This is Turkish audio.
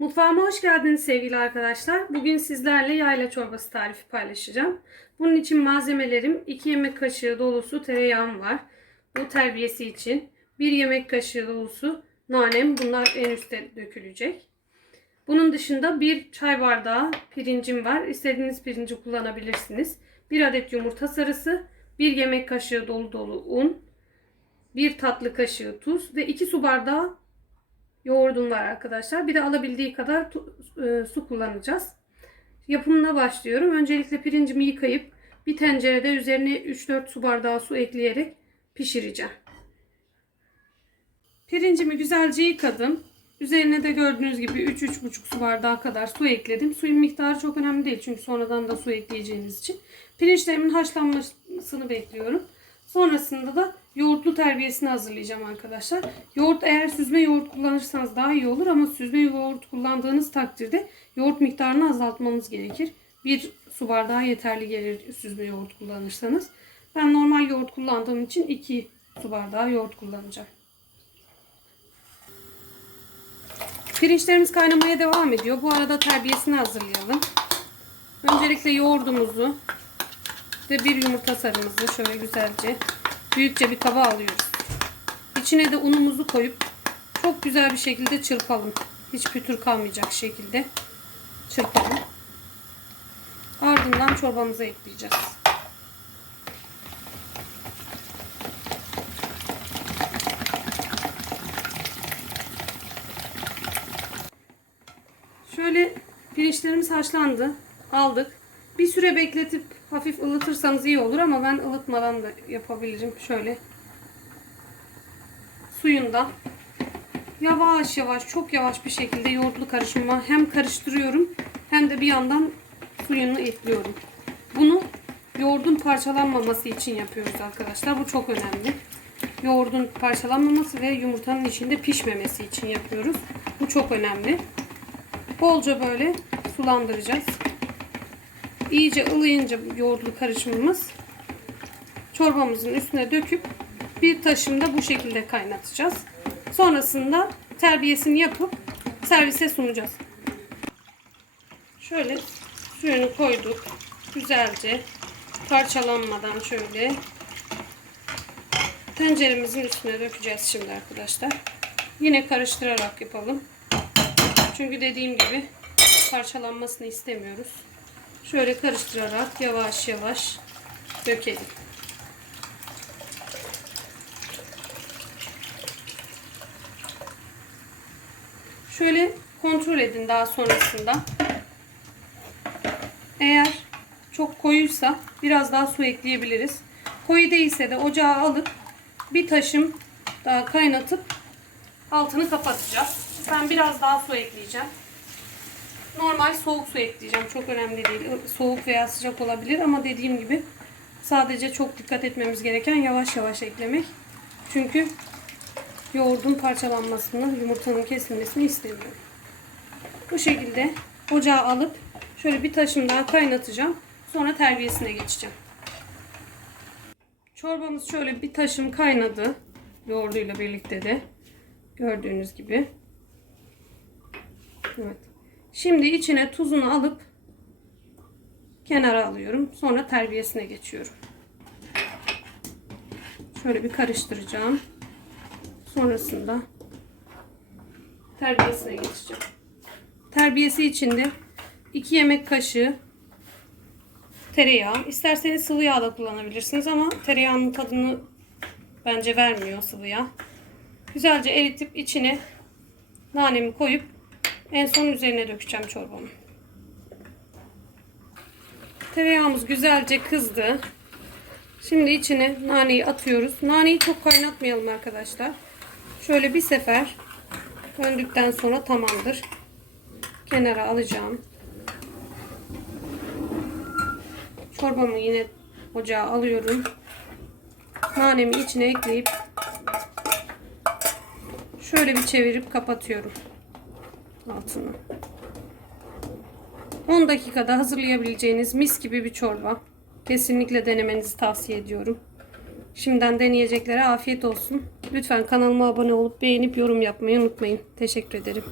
Mutfağıma hoş geldiniz sevgili arkadaşlar. Bugün sizlerle yayla çorbası tarifi paylaşacağım. Bunun için malzemelerim 2 yemek kaşığı dolusu tereyağım var. Bu terbiyesi için 1 yemek kaşığı dolusu nanem. Bunlar en üstte dökülecek. Bunun dışında 1 çay bardağı pirincim var. İstediğiniz pirinci kullanabilirsiniz. 1 adet yumurta sarısı, 1 yemek kaşığı dolu dolu un, 1 tatlı kaşığı tuz ve 2 su bardağı yoğurdum var arkadaşlar. Bir de alabildiği kadar e, su kullanacağız. Yapımına başlıyorum. Öncelikle pirincimi yıkayıp bir tencerede üzerine 3-4 su bardağı su ekleyerek pişireceğim. Pirincimi güzelce yıkadım. Üzerine de gördüğünüz gibi 3-3,5 su bardağı kadar su ekledim. Suyun miktarı çok önemli değil çünkü sonradan da su ekleyeceğiniz için. Pirinçlerimin haşlanmasını bekliyorum. Sonrasında da yoğurtlu terbiyesini hazırlayacağım arkadaşlar. Yoğurt eğer süzme yoğurt kullanırsanız daha iyi olur ama süzme yoğurt kullandığınız takdirde yoğurt miktarını azaltmanız gerekir. Bir su bardağı yeterli gelir süzme yoğurt kullanırsanız. Ben normal yoğurt kullandığım için 2 su bardağı yoğurt kullanacağım. Pirinçlerimiz kaynamaya devam ediyor. Bu arada terbiyesini hazırlayalım. Öncelikle yoğurdumuzu ve bir yumurta sarımızı şöyle güzelce büyükçe bir kaba alıyoruz. İçine de unumuzu koyup çok güzel bir şekilde çırpalım. Hiç pütür kalmayacak şekilde çırpalım. Ardından çorbamıza ekleyeceğiz. Şöyle pirinçlerimiz haşlandı. Aldık. Bir süre bekletip hafif ılıtırsanız iyi olur ama ben ılıtmadan da yapabilirim. Şöyle suyundan yavaş yavaş çok yavaş bir şekilde yoğurtlu karışıma hem karıştırıyorum hem de bir yandan suyunu ekliyorum. Bunu yoğurdun parçalanmaması için yapıyoruz arkadaşlar. Bu çok önemli. Yoğurdun parçalanmaması ve yumurtanın içinde pişmemesi için yapıyoruz. Bu çok önemli. Bolca böyle sulandıracağız. İyice ılıyınca yoğurtlu karışımımız çorbamızın üstüne döküp bir taşımda bu şekilde kaynatacağız. Sonrasında terbiyesini yapıp servise sunacağız. Şöyle suyunu koyduk. Güzelce parçalanmadan şöyle tenceremizin üstüne dökeceğiz şimdi arkadaşlar. Yine karıştırarak yapalım. Çünkü dediğim gibi parçalanmasını istemiyoruz. Şöyle karıştırarak yavaş yavaş dökelim. Şöyle kontrol edin daha sonrasında. Eğer çok koyuysa biraz daha su ekleyebiliriz. Koyu değilse de ocağa alıp bir taşım daha kaynatıp altını kapatacağız. Ben biraz daha su ekleyeceğim. Normal soğuk su ekleyeceğim. Çok önemli değil. Soğuk veya sıcak olabilir ama dediğim gibi sadece çok dikkat etmemiz gereken yavaş yavaş eklemek. Çünkü yoğurdun parçalanmasını, yumurtanın kesilmesini istemiyorum. Bu şekilde ocağa alıp şöyle bir taşım daha kaynatacağım. Sonra terbiyesine geçeceğim. Çorbamız şöyle bir taşım kaynadı. Yoğurduyla birlikte de. Gördüğünüz gibi. Evet. Şimdi içine tuzunu alıp kenara alıyorum. Sonra terbiyesine geçiyorum. Şöyle bir karıştıracağım. Sonrasında terbiyesine geçeceğim. Terbiyesi içinde 2 yemek kaşığı tereyağı. İsterseniz sıvı yağ da kullanabilirsiniz ama tereyağının tadını bence vermiyor sıvı yağ. Güzelce eritip içine nanemi koyup en son üzerine dökeceğim çorbamı. Tereyağımız güzelce kızdı. Şimdi içine naneyi atıyoruz. Naneyi çok kaynatmayalım arkadaşlar. Şöyle bir sefer döndükten sonra tamamdır. Kenara alacağım. Çorbamı yine ocağa alıyorum. Nanemi içine ekleyip şöyle bir çevirip kapatıyorum altını. 10 dakikada hazırlayabileceğiniz mis gibi bir çorba. Kesinlikle denemenizi tavsiye ediyorum. Şimdiden deneyeceklere afiyet olsun. Lütfen kanalıma abone olup beğenip yorum yapmayı unutmayın. Teşekkür ederim.